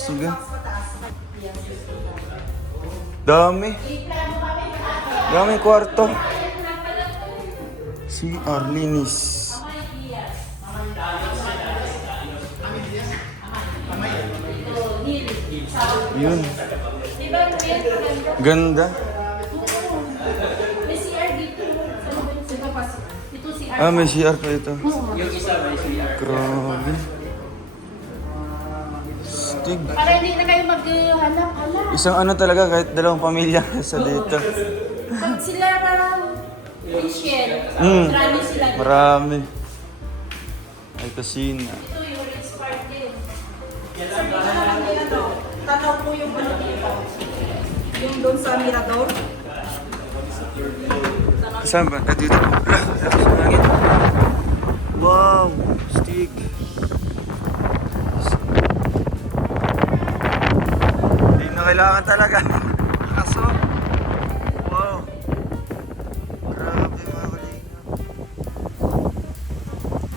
Sige. Dami. Dami kwarto. Si Arlinis. Yun. Ganda. May CR dito. Ito CR. Ah, may CR pa ito. Yung isa may CR. Grabe. Stig. Para hindi na kayo maghanap-hanap. Isang ano talaga, kahit dalawang pamilya sa dito. Pag sila parang Christian, marami sila. Marami. Ay, kusina. Ito yung Ritz Park din. Marami ano, tanaw po yung ano dito. Yung doon sa Mirador. Saan ba? Ah, dito. Lakas ng hangin. Wow! Stig. Hindi na kailangan talaga. Kaso, wow. Grabe mga kalingap.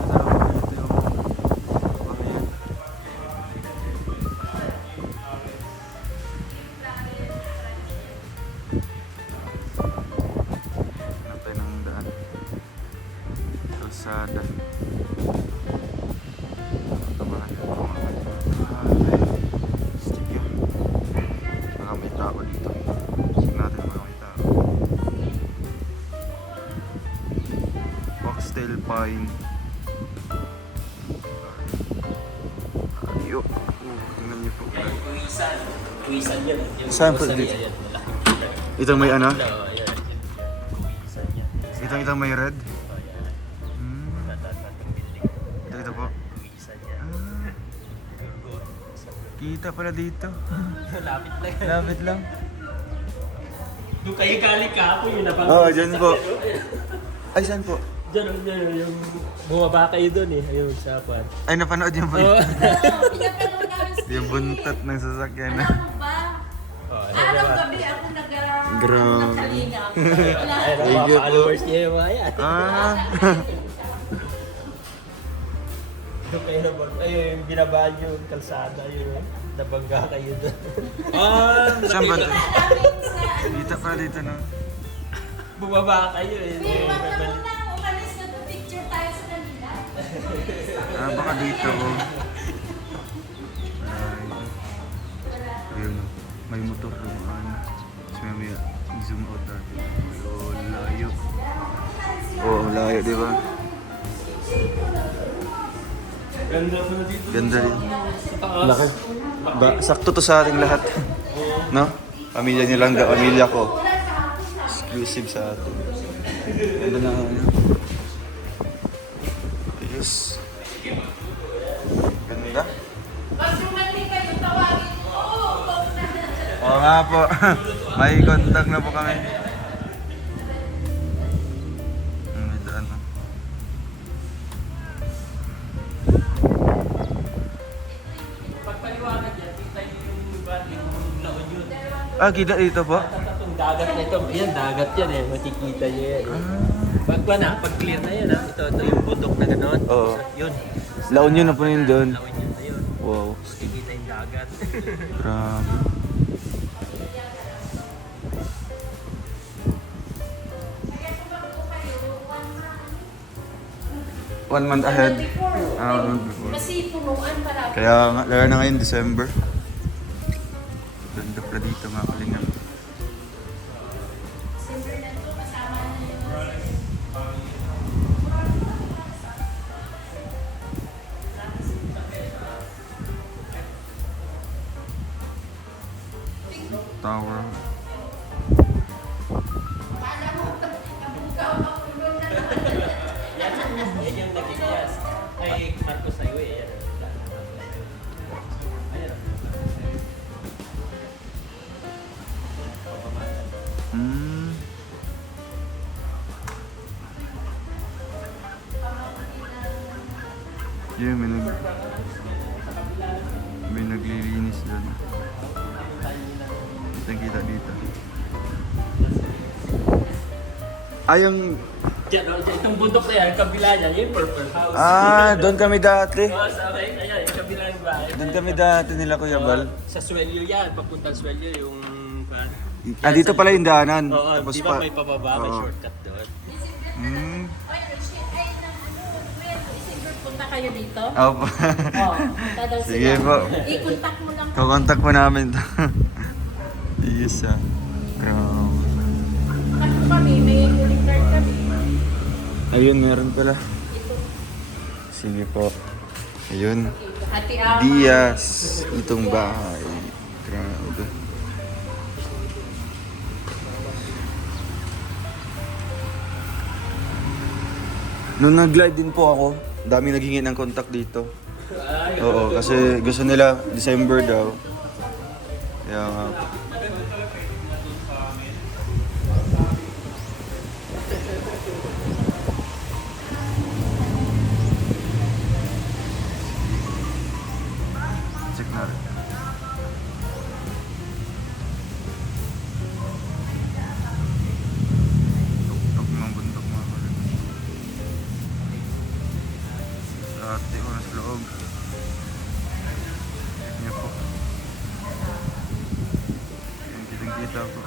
Sarap dito yung pamilya. Natin ang daan. Kalsada. Ito ba? Stig yun. Baka may tao dito. Check natin baka may tao. Foxtail Pine. Ayok. Tingnan niyo po. Tuwisan. Tuwisan yan. Yung Saan po grocery, dito? ayan, wala. Itong may ano? Oo, ayan. Tuwisan yan. Itong may red? Oh, yan. Hmm. Tatatang building. Ito po. Tuwisan yan. Ah, kita pala dito. Lapit lang. Lapit lang. Doon kayo galing kahapon yung nabang. Oo, dyan po. Ay, saan po? Diyan, yung bumaba kayo doon eh. Ayun, sa pan. Ay, napanood yung Oo. Pinapanood namin sa yung buntot ng sasakyan. Alam mo ba? Oh, Araw gabi ako Grabe. nagkalingap. Wala. Ayun, ang Thank mga you po. followers niya yung mga yan. Ah. Doon kayo naman. Ayun, yung binabaan yung kalsada. Yun, nabangga kayo doon. Ah, Saan ba? Namin sa Dito pala dito, no? bumaba kayo eh. Pero baka muna umalis na to, picture tayo sa kanila. Ah, baka dito. Oh. Ayun, may motor lumaan. Tapos mamaya, zoom out natin. Oh, layo. Oo, oh, layo, di ba? Ganda mo na dito. Ganda rin. Sa taas. Laki. Sakto to sa ating lahat. No? Pamilya niyo lang, pamilya ko. Exclusive sa atin. Ganda na ano. Ayos. Ganda. Pag dumating kayo, tawagin mo. Oo nga po. May contact na po kami. May daan po. Pagpaliwanag yan, kita yung bati yung La Union. Ah, kita dito po? Itong dagat na ito. Yan, dagat yan eh. Makikita niyo yan. Pag clear na yan ha. Ito yung bundok na gano'n. Oo. Yun. La Union na po yun doon. La Union na yun. Wow. Makikita yung dagat. Grabe. One month ahead. Ah, 1 month before. Kasi punuan para. Kaya nga, lalo na ngayon, December. Ganda pala dito mga kalingap. December na to, kasama na yung Tower. Yan yung nagkikiyas. Ay, Marcos Highway. Yan. Ayan. Hmm. Yeah, may naglilinis doon. Kita dito. Ay, yung Diyan, oh, diyan, itong bundok na yan, kabila niya, yung purple house. Doon kami dati. Oo, sa akin, ayan, yung kabila yung bahay. Doon kami dati nila Kuya Bal. Sa Swelyo yan, papuntang Swelyo yung... Dito pala yung daanan. Oo, Tapos di ba may pababa, may Oo. shortcut doon. Hmm. Punta kayo dito? Opo. Oo. Punta daw Sige sila. po. I-contact mo lang. Kakontak po namin to. Yes ah. Grabe. Ano kami, may calling card kami. Ayun, meron pala. Sige po. Ayun. Ate Ama. Diaz. Itong bahay. Grabe. Nung nag-glide din po ako, dami naghingi ng contact dito. Oo, kasi gusto nila December daw. Kaya nga po. Check na rin. Tuktok ng bundok mga kulit. Dati oras loob. Check niyo po. Yung kitang-kita po.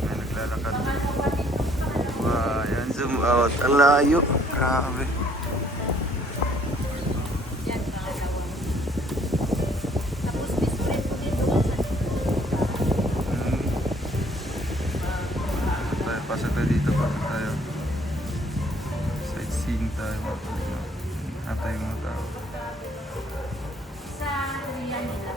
May naglalakad. Wow, yan zoom out. Ang layo. Grabe. Yan, pangalawa. Tapos bisulit ko dito sa Tayo, pasok tayo dito. Pasok tayo. Sightseeing tayo. Natay mga tao. sa riyan nila.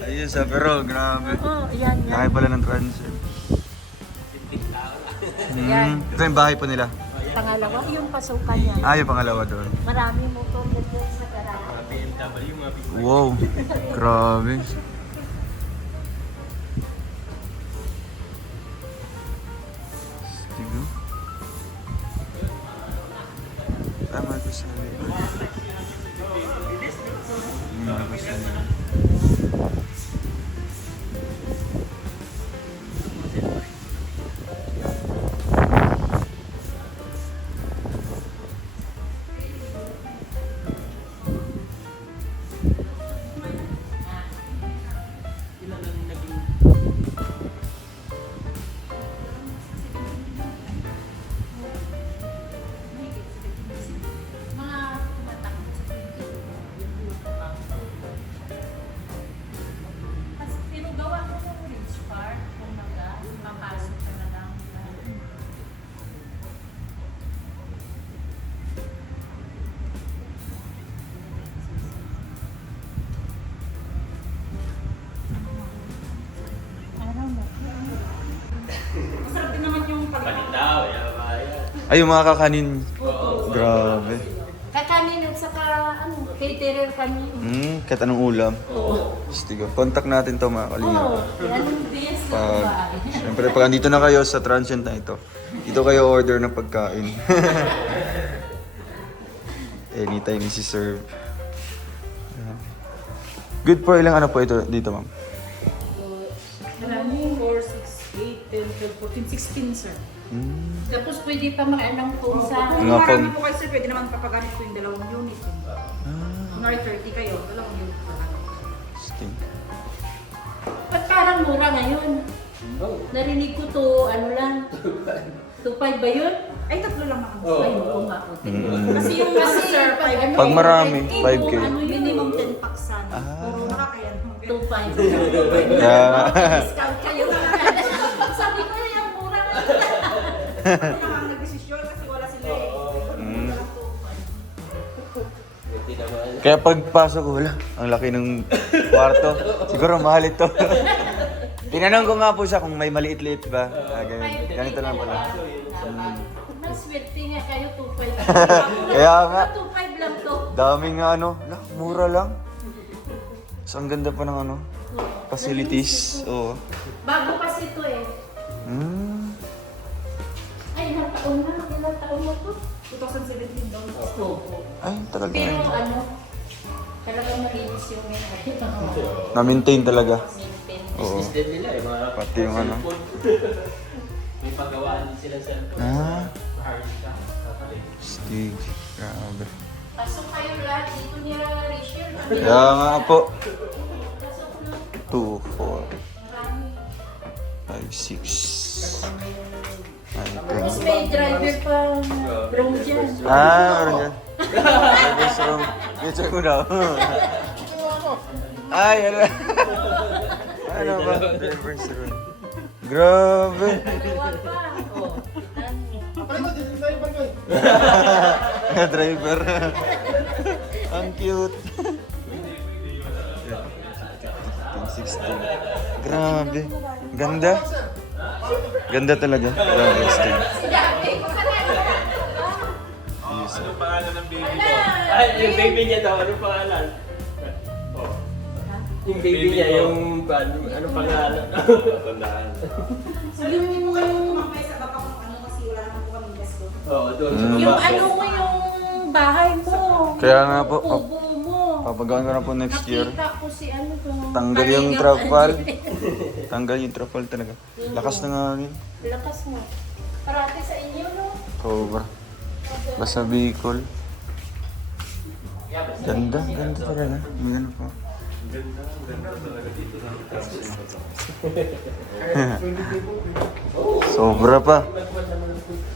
Ayun sa pero grabe. Oo, yan, yan. Laki pala ng transit. Ito yung bahay po nila. Pangalawa, yung pasukan niya. Yung pangalawa doon. Maraming motor dito sa garahe. BMW, mga big Wow, grabe. Tigo. Tama ko sa Tama ko sa ilan ang naging... Mga tumatakbo sa pero gawa mo ng ridge park, kung papasok ka na lang. Masarap din naman yung Palitaw, yan ba yan? Ay, yung mga kakanin. Grabe. kakanin at saka caterer kami. Kahit anong ulam. Stigo. Contact natin to mga kalinga. Oo, anong days na Pag, ba? siyempre, pag andito na kayo sa transient na ito, dito kayo order ng pagkain. Anytime isi-serve. Good for ilang ano po ito dito, ma'am? Marami, 4, 6, 8, 10, 12, 14, 16, sir. Tapos pwede pa anong kung sa... Mga pang... Marami po kasi pwede naman papagamit ko yung dalawang unit. Kunwari 30 kayo, dalawang unit pa lang. Sting. Ba't parang mura ngayon? Narinig ko to, ano lang, 2.5 ba yun? Ay, tatlo lang ako. Ay, oo nga po. Kasi yung Kasi sir, pag ano, Pag marami, 5K, 5K. Ano yun, minimum 10 packs sana. Ah. Pero nakakayan. 2.5. Yeah. Discount kayo. Sabi ko, yung mura ngayon. Ako naman nag-desisyon kasi wala sila eh. Buti naman. Kaya pagpasok ko, wala, ang laki ng kwarto. Siguro mahal ito. Tinanong ko nga po siya kung may maliit-liit ba. Ganito lang pala. Maswerte nga kayo, 2.5. Kaya nga, 2.5 lang to. daming nga ano, mura lang. So, ang ganda pa ng ano, facilities. Oo. Bago kasi ito eh. Hmm. Ay, ilang taon na? Ilang taon mo to? 2017 daw. Ay, tagal Pero na. ano, talagang malinis yung Na-maintain talaga. maintain. Oo. Business din nila eh. Mga Pati yung ano. May pagawaan din sila sa Ah, hard ka. stig. Grabe. Pasok kayo lahat dito ni Rachel. Kaya nga po. Pasok na. 2, 4, Marami. 5, 6. Tapos may driver pa room dyan. Ah, meron yan. Driver's room. I-check mo daw. Ay, ano? Ano ba? Driver's room. Grabe. Dalawa pa. Oh. Driver. Ang cute. 16. Grabe. Ganda. Ganda talaga. Grabe, Stig. Anong pangalan ng baby ko? Ay, yung baby niya daw. Anong pangalan? Oh. Yung baby niya, yung anong pangalan? Tandaan. Sabihin mo yung... Mamaya sa baka kung ano kasi wala naman po kami guest doon. Oo, doon sa Yung baba. ano mo yung bahay mo. Kaya nga po, Kubo mo. papagawan ko na po next year. Nakita ko si ano to. Tanggal yung trapal. Tanggal yung trapal talaga. Lakas ng hangin. Lakas mo. Parati sa inyo, no? Cobra. Basta Bicol. Ganda, ganda talaga. May ano po. Sobra pa.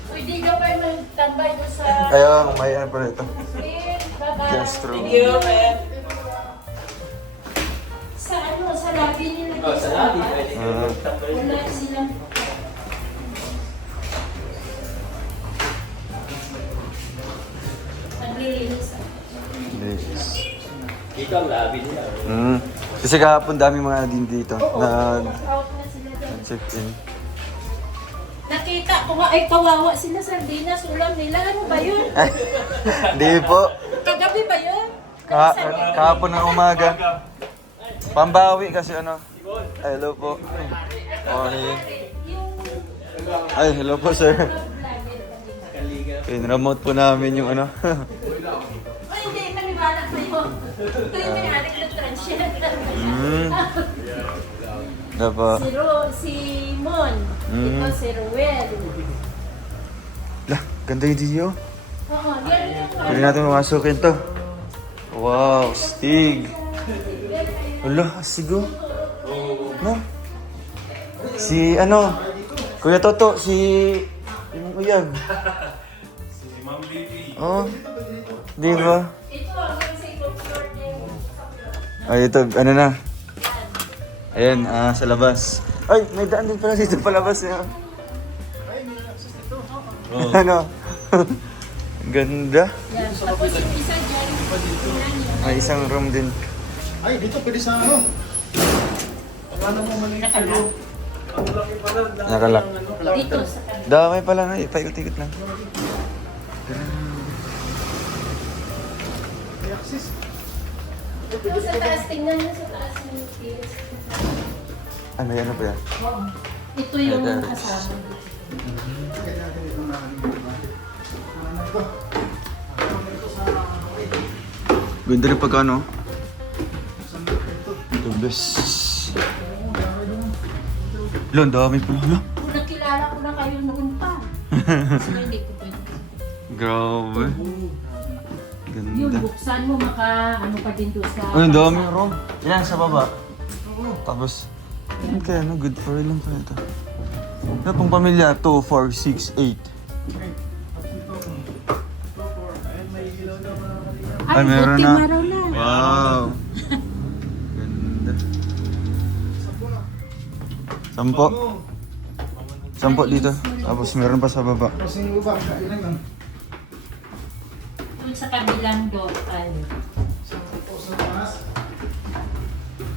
Pwede ka pa magtambay doon sa... Ayun, may ano pa rito. Bye-bye. Guest room. Sa ano, sa lobby nila. Oh, sa lobby. Pwede ka Ah. magtambay. Wala silang... Naglilinis. Yes. Dito ang lobby nila. Kasi kahapon dami mga din dito Oo, na out na sila dyan. check-in. Nakita ko nga, ay kawawa sila sardinas, ulam nila. Ano ba yun? Hindi po. Kagabi ba yun? Kahapon ng umaga. Pambawi kasi ano. Ay, hello po. Morning. Yung Ay, hello po sir. Kaliga. Pin-remote po namin yung ano. ay, hindi, maniwala kayo. Ito yung may-ari ng transient. Dapa. Si Mon. Ito si Ruel. Lah, ganda yung video. Oo, yan yung Pwede natin mamasukin to. Wow, Stig. Wala, asigo. No? Si ano? Kuya Toto, si... Yung uyag. Si Ma'am Baby. Oh. Di ba? Ito, hanggang sa ikot floor niya. Ay, ito, ano na. Ayan, sa labas. Ay, may daan din pala dito palabas niya. Ano? Ganda. Yan. Tapos yung isa dyan. May isang room din. Ay, dito pwede sa ano? Nakalak. Dito sa kanila. Damay pala nga, paikot-ikot lang. Ito sa taas, tingnan nyo sa taas ng PS. Ano yan, ano ba yan? Ito yung Ayan. kasama. Ganda rin pagkano. The best. Lo, ang dami pa. Lo. Kung nakilala ko na kayo noon pa. Sila hindi ko pwede. Grabe. Yun, Ganda. buksan mo, ano pa din doon sa... Ay, ang dami room. Yan, sa baba. Tapos, okay, ano, good for lang pa ito. Ano pang pamilya? 2, 4, 6, 8. Ay, meron na. Araw na. Wow. Ganda. 10 dito. Tapos meron pa sa baba. Kasi yung iba, kailan lang. Doon sa kabilang door. Ay. Sa taas.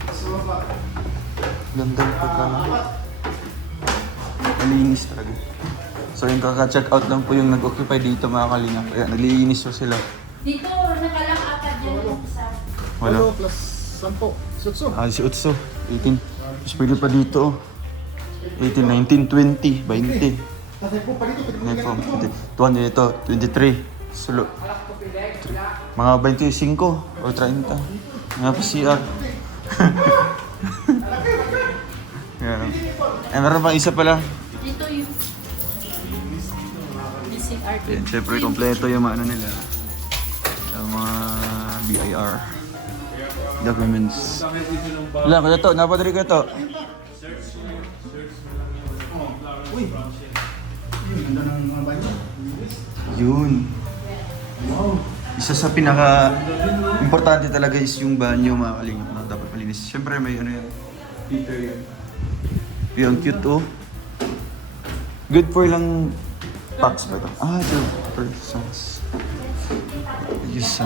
Sa baba. Ganda yung pagkano. Malinis talaga. So yung kaka-check out lang po yung nag-occupy dito mga kalingap. Kaya naglilinis po sila. Dito, nakalakatad dyan yung isa. Wala. Plus 10. Sutso. Si Utso. 18. Tapos pwede pa dito. Oh. 18, 19, 20, 20. Tatay po, pa dito. Next form, 20, ito, 23. Sulo. Mga 25 o 30. Mga pa CR. Yan. Eh, meron pang isa pala. Dito yung missing art. Yan, syempre, kompleto yung mga ano nila. Yung mga BIR documents. Wala, kaya to, napadali ko to. Uy! Ganda ng mga banyo. Yun. Wow! Isa sa pinaka-importante talaga is yung banyo, mga kalingap na dapat malinis. Syempre, may ano yan. Heater yan. Yung cute, oh. Good for lang packs ba ito? Ah, 2 persons. Yes,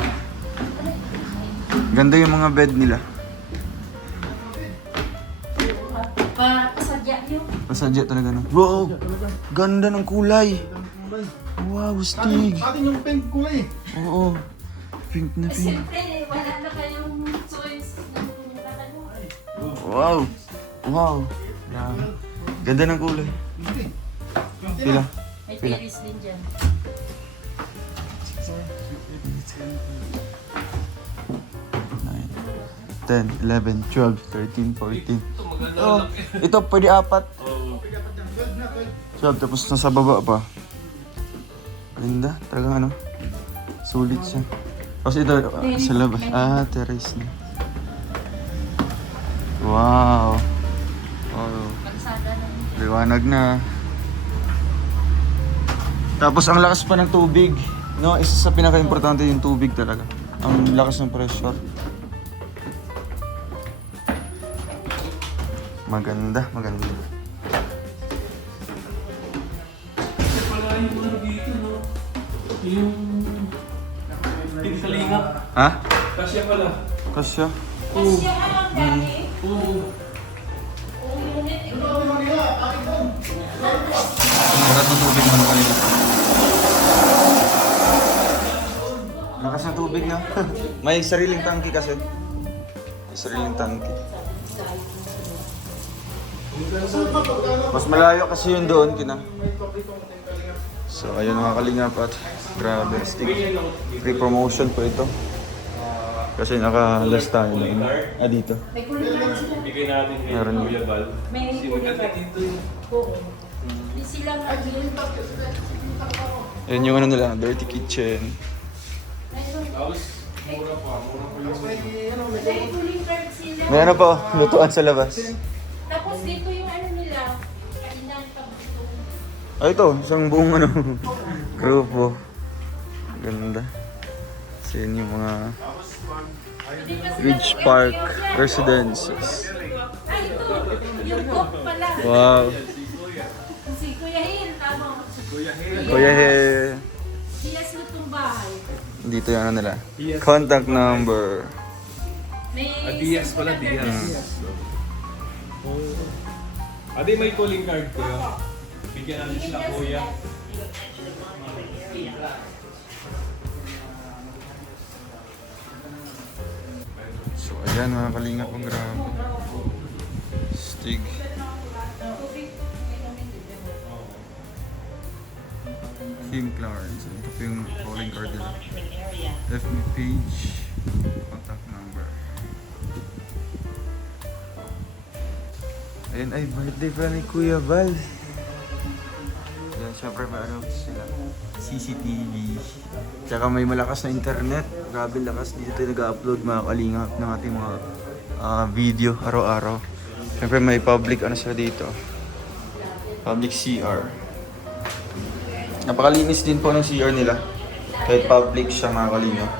ganda yung mga bed nila. Pasadya yun. Pasadya talaga, no? Wow! Ganda ng kulay! Wow, stig! Atin yung pink kulay. Oo. Pink na pink. Siyempre, wala na kayong choice ng ano. Wow! Wow! Grabe. Ganda ng kulay. Pila? May Pila? terrace din dyan. 10, 11, 12, 13, 14. Oh, ito pwede apat. 12, tapos nasa baba pa. Ganda, talagang ano. Sulit siya. Tapos ito, sa labas. Ah, terrace na. Wow. Wow. Kalsada na yun. Liwanag na. Tapos ang lakas pa ng tubig. No, isa sa pinaka-importante yung tubig talaga. Ang lakas ng pressure. Maganda, maganda. Kasi pala yung ano dito, no? Yung... Ting kalingap. Ha? Kasya pala. Kasya. Kasi yung alam dami. Oo. Unit, ikaw. Ang lakas ng tubig man kanina. Lakas ng tubig na. May sariling tangki kasi. May sariling tangki. Mas malayo kasi yun doon kina. So ayun mga kalingap at grabe stick. Free promotion po ito. Kasi naka-last tayo na dito. May kulitan sila. Bigay natin kay Meron. Kuya Val. May Kasi maganda kulitan. dito yun. Oo. Hindi sila mag-yun. Ayun yung ano nila, dirty kitchen. Tapos, mura pa. Mura pa yung... May kulitan sila. May ano pa, lutuan sa labas. Tapos dito yung ano nila. Kainan pa dito. Ay ito, isang buong ano, grupo. Ganda. Kasi yun yung mga Ridge Park Residences. Ay, ito. Yung cook pala. Wow. Si Kuya Hil, tama. Kuya He. Dias lutong bahay. Dito yung ano nila. Contact number. May Diaz pala, Diaz. Ate, may calling card ko yun. Bigyan natin sila kuya. So ayan mga kalingap, ang grabe. Stig. Kim Clarence. Ito po yung calling card nila. FB page. Contact number. Ayun ay birthday pala ni Kuya Val. Yan, syempre may ano sila. CCTV. Tsaka may malakas na internet. Grabe lakas. Dito tayo nag-upload mga kalingap ng ating mga video araw-araw. Syempre may public ano sila dito. Public CR. Napakalinis din po ng CR nila. Kahit public siya mga kalingap.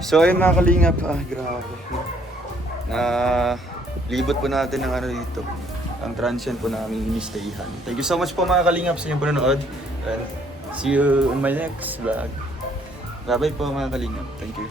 So ayun mga kalingap, grabe. Libot po natin ng ano dito. Ang transient po namin inistayhan. Thank you so much po mga kalingap sa inyong panonood. And see you in my next vlog. Bye-bye po mga kalingap. Thank you.